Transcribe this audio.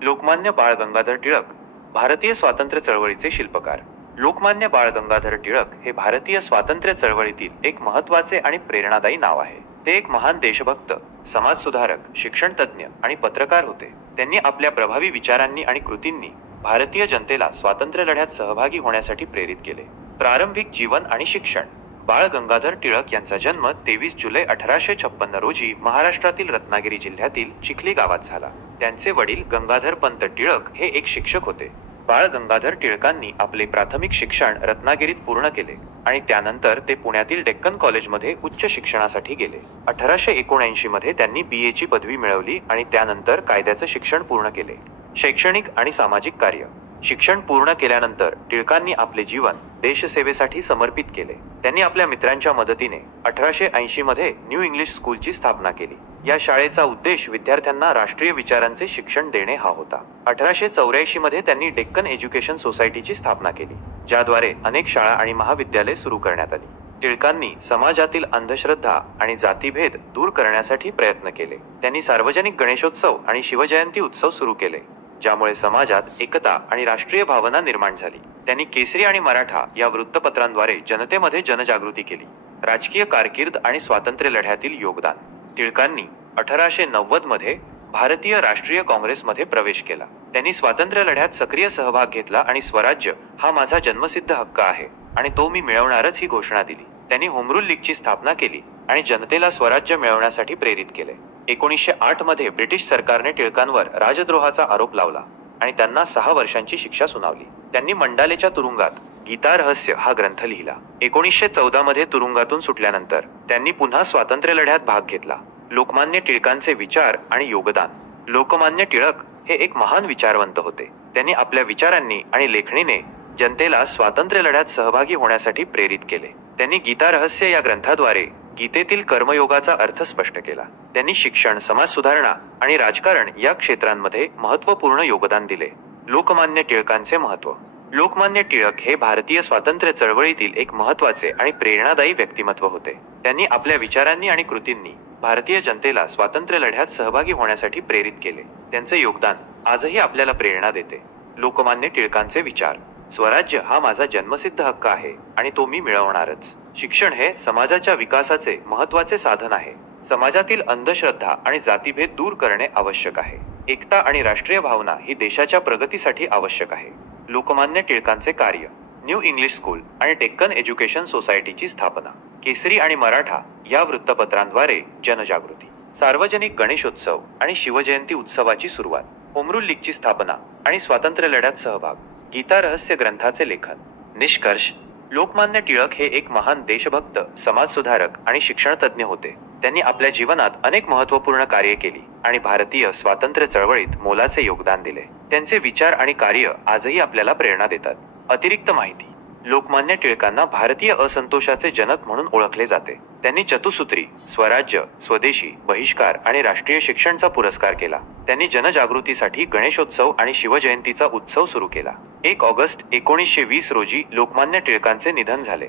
लोकमान्य बाळ गंगाधर टिळक भारतीय स्वातंत्र्य चळवळीचे शिल्पकार. लोकमान्य बाळ गंगाधर टिळक हे भारतीय स्वातंत्र्य चळवळीतील एक महत्त्वाचे आणि प्रेरणादायी नाव आहे. ते एक महान देशभक्त समाजसुधारक शिक्षण तज्ज्ञ आणि पत्रकार होते. त्यांनी आपल्या प्रभावी विचारांनी आणि कृतींनी भारतीय जनतेला स्वातंत्र्य लढ्यात सहभागी होण्यासाठी प्रेरित केले. प्रारंभिक जीवन आणि शिक्षण. बाळ गंगाधर टिळक यांचा जन्म तेवीस जुलै अठराशे छप्पन्न रोजी महाराष्ट्रातील रत्नागिरी जिल्ह्यातील चिखली गावात झाला. त्यांचे वडील गंगाधर पंत टिळक हे एक शिक्षक होते. बाळ गंगाधर टिळकांनी आपले प्राथमिक शिक्षण रत्नागिरीत पूर्ण केले आणि त्यानंतर ते पुण्यातील डेक्कन कॉलेजमध्ये उच्च शिक्षणासाठी गेले. अठराशे एकोणऐंशी मध्ये त्यांनी बी ची पदवी मिळवली आणि त्यानंतर कायद्याचं शिक्षण पूर्ण केले. शैक्षणिक आणि सामाजिक कार्य. शिक्षण पूर्ण केल्यानंतर टिळकांनी आपले जीवन देशसेवेसाठी समर्पित केले. त्यांनी आपल्या मित्रांच्या मदतीने अठराशे ऐंशी मध्ये न्यू इंग्लिश स्कूलची स्थापना केली. या शाळेचा उद्देश विद्यार्थ्यांना राष्ट्रीय विचारांचे शिक्षण देणे हा होता. अठराशे चौऱ्याऐंशी मध्ये त्यांनी डेक्कन एज्युकेशन सोसायटीची स्थापना केली ज्याद्वारे अनेक शाळा आणि महाविद्यालय सुरू करण्यात आली. टिळकांनी समाजातील अंधश्रद्धा आणि जातीभेद दूर करण्यासाठी प्रयत्न केले. त्यांनी सार्वजनिक गणेशोत्सव आणि शिवजयंती उत्सव सुरू केले. ज्यामुळे समाजात एकता आणि राष्ट्रीय भावना निर्माण झाली. त्यांनी केसरी आणि मराठा या वृत्तपत्रांद्वारे जनतेमध्ये जनजागृती केली. राजकीय कारकीर्द आणि स्वातंत्र्य लढ्यातील योगदान. टिळकांनी अठराशे नव्वदमध्ये भारतीय राष्ट्रीय काँग्रेसमध्ये प्रवेश केला. त्यांनी स्वातंत्र्य लढ्यात सक्रिय सहभाग घेतला आणि स्वराज्य हा माझा जन्मसिद्ध हक्क आहे आणि तो मी मिळवणारच ही घोषणा दिली. त्यांनी होमरूल लीगची स्थापना केली आणि जनतेला स्वराज्य मिळवण्यासाठी प्रेरित केले. एकोणीसशे आठमध्ये ब्रिटिश सरकारने टिळकांवर राजद्रोहाचा आरोप लावला आणि त्यांना सहा वर्षांची शिक्षा सुनावली. त्यांनी मंडालेच्या तुरुंगात गीता रहस्य हा ग्रंथ लिहिला. एकोणीसशे चौदामध्ये तुरुंगातून सुटल्यानंतर त्यांनी पुन्हा स्वातंत्र्य लढ्यात भाग घेतला. लोकमान्य टिळकांचे विचार आणि योगदान. लोकमान्य टिळक हे एक महान विचारवंत होते. त्यांनी आपल्या विचारांनी आणि लेखणीने जनतेला स्वातंत्र्य लढ्यात सहभागी होण्यासाठी प्रेरित केले. त्यांनी गीता रहस्य या ग्रंथाद्वारे गीतेतील कर्मयोगाचा अर्थ स्पष्ट केला. त्यांनी शिक्षण समाज सुधारणा आणि राजकारण या क्षेत्रांमध्ये महत्त्वपूर्ण योगदान दिले. लोकमान्य टिळकांचे महत्त्व. लोकमान्य टिळक हे भारतीय स्वातंत्र्य चळवळीतील एक महत्त्वाचे आणि प्रेरणादायी व्यक्तिमत्व होते. त्यांनी आपल्या विचारांनी आणि कृतींनी भारतीय जनतेला स्वातंत्र्य लढ्यात सहभागी होण्यासाठी प्रेरित केले. त्यांचे योगदान आजही आपल्याला प्रेरणा देते. लोकमान्य टिळकांचे विचार. स्वराज्य हा माझा जन्मसिद्ध हक्क आहे आणि तो मी मिळवणारच. शिक्षण हे समाजाच्या विकासाचे महत्त्वाचे साधन आहे. समाजातील अंधश्रद्धा आणि जातीभेद दूर करणे आवश्यक आहे. एकता आणि राष्ट्रीय भावना ही देशाच्या प्रगतीसाठी आवश्यक आहे. लोकमान्य टिळकांचे कार्य न्यू इंग्लिश स्कूल आणि डेक्कन एज्युकेशन सोसायटीची स्थापना केसरी आणि मराठा या वृत्तपत्रांद्वारे जनजागृती सार्वजनिक गणेशोत्सव आणि शिवजयंती उत्सवाची सुरुवात होमरूल लीगची स्थापना आणि स्वातंत्र्य लढ्यात सहभाग. गीता रहस्य ग्रंथाचे लेखन. निष्कर्ष. लोकमान्य टिळक हे एक महान देशभक्त समाजसुधारक आणि शिक्षणतज्ज्ञ होते. त्यांनी आपल्या जीवनात अनेक महत्त्वपूर्ण कार्ये केली आणि भारतीय स्वातंत्र्य चळवळीत मोलाचे योगदान दिले. त्यांचे विचार आणि कार्य आजही आपल्याला प्रेरणा देतात. अतिरिक्त माहिती. लोकमान्य टिळकांना भारतीय असंतोषाचे जनक म्हणून ओळखले जाते. त्यांनी चतुसूत्री स्वराज्य स्वदेशी बहिष्कार आणि राष्ट्रीय शिक्षणचा पुरस्कार केला. त्यांनी जनजागृतीसाठी गणेशोत्सव आणि शिवजयंतीचा उत्सव सुरू केला. एक ऑगस्ट एकोणीसशे वीस रोजी लोकमान्य टिळकांचे निधन झाले.